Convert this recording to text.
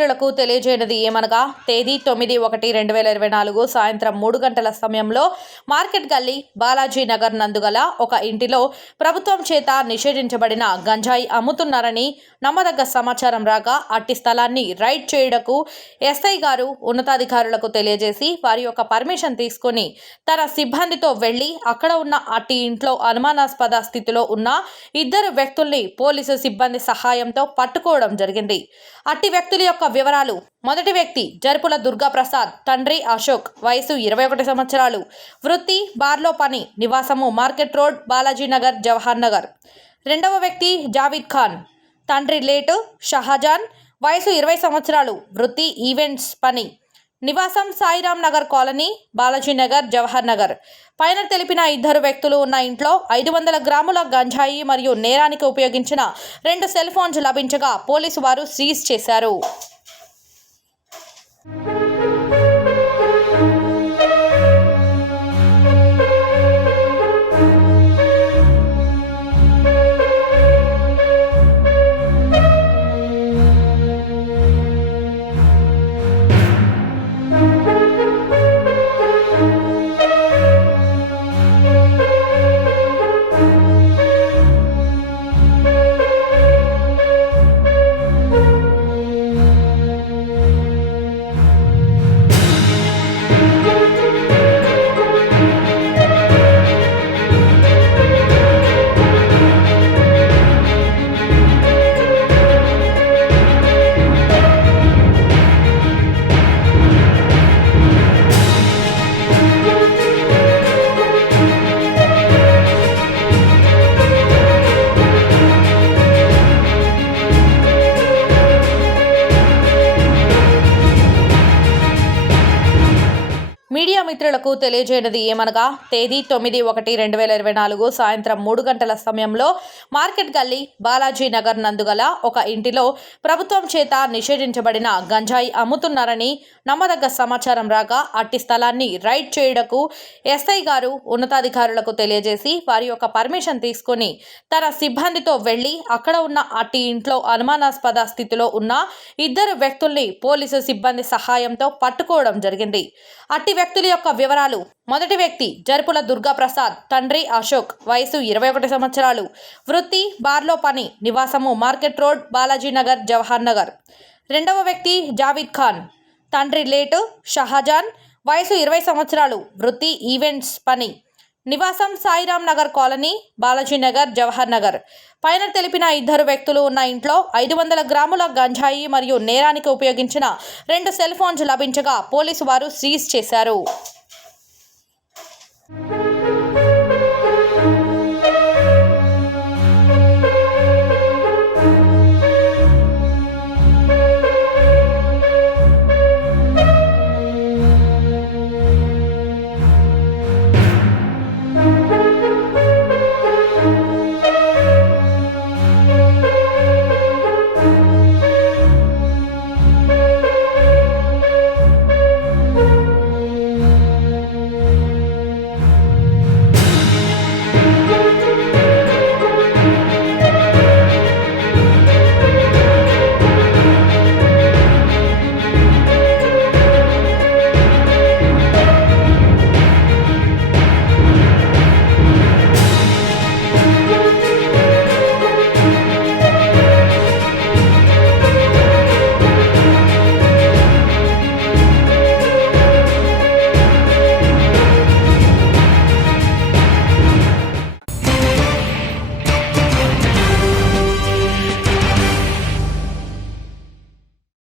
మిత్రులకు తెలియజేయనిది ఏమనగా తేదీ 9/1/2024 సాయంత్రం 3 గంటల సమయంలో మార్కెట్ గల్లీ బాలాజీ నగర్ నందుగల ఒక ఇంటిలో ప్రభుత్వం చేత నిషేధించబడిన గంజాయి అమ్ముతున్నారని నమ్మదగ్గ సమాచారం రాగా అట్టి స్థలాన్ని రైడ్ చేయుటకు ఎస్ఐ గారు ఉన్నతాధికారులకు తెలియజేసి వారి యొక్క పర్మిషన్ తీసుకొని తన సిబ్బందితో వెళ్లి అక్కడ ఉన్న అట్టి ఇంట్లో అనుమానాస్పద స్థితిలో ఉన్న ఇద్దరు వ్యక్తుల్ని పోలీసు సిబ్బంది సహాయంతో పట్టుకోవడం జరిగింది. అట్టి వ్యక్తుల యొక్క వివరాలు: మొదటి వ్యక్తి జరుపుల దుర్గాప్రసాద్, తండ్రి అశోక్, వయసు 21 సంవత్సరాలు, వృత్తి బార్లో పని, నివాసము మార్కెట్ రోడ్, బాలాజీ నగర్, జవహర్ నగర్. రెండవ వ్యక్తి జావీద్ ఖాన్, తండ్రి లేటు షహాజాన్, వయసు 20 సంవత్సరాలు, వృత్తి ఈవెంట్స్ పని, నివాసం సాయిరామ్ నగర్ కాలనీ, బాలాజీ నగర్, జవహర్ నగర్. పైన తెలిపిన ఇద్దరు వ్యక్తులు ఉన్న ఇంట్లో 500 గ్రాముల గంజాయి మరియు నేరానికి ఉపయోగించిన 2 సెల్ ఫోన్స్ లభించగా పోలీసు వారు సీజ్ చేశారు. మీడియా మిత్రులకు తెలియజేయనిది ఏమనగా తేదీ 9/1/2024 సాయంత్రం 3 గంటల సమయంలో మార్కెట్ గల్లీ బాలాజీ నగర్ నందుగల ఒక ఇంటిలో ప్రభుత్వం చేత నిషేధించబడిన గంజాయి అమ్ముతున్నారని నమ్మదగ్గ సమాచారం రాగా అట్టి స్థలాన్ని రైడ్ చేయుటకు ఎస్ఐ గారు ఉన్నతాధికారులకు తెలియజేసి వారి యొక్క పర్మిషన్ తీసుకొని తన సిబ్బందితో వెళ్లి అక్కడ ఉన్న అట్టి ఇంట్లో అనుమానాస్పద స్థితిలో ఉన్న ఇద్దరు వ్యక్తుల్ని పోలీసు సిబ్బంది సహాయంతో పట్టుకోవడం జరిగింది. అట్టి వ్యక్తుల యొక్క వివరాలు: మొదటి వ్యక్తి జరుపుల దుర్గాప్రసాద్, తండ్రి అశోక్, వయసు 21 సంవత్సరాలు, వృత్తి బార్లో పని, నివాసము మార్కెట్ రోడ్, బాలాజీ నగర్, జవహర్ నగర్. రెండవ వ్యక్తి జావీద్ ఖాన్, తండ్రి లేటు షహాజాన్, వయసు 20 సంవత్సరాలు, వృత్తి ఈవెంట్స్ పని, నివాసం సాయిరామ్ నగర్ కాలనీ, బాలాజీ నగర్, జవహర్ నగర్. పైన తెలిపిన ఇద్దరు వ్యక్తులు ఉన్న ఇంట్లో 500 గ్రాముల గంజాయి మరియు నేరానికి ఉపయోగించిన 2 సెల్ ఫోన్స్ లభించగా పోలీసు వారు సీజ్ చేశారు.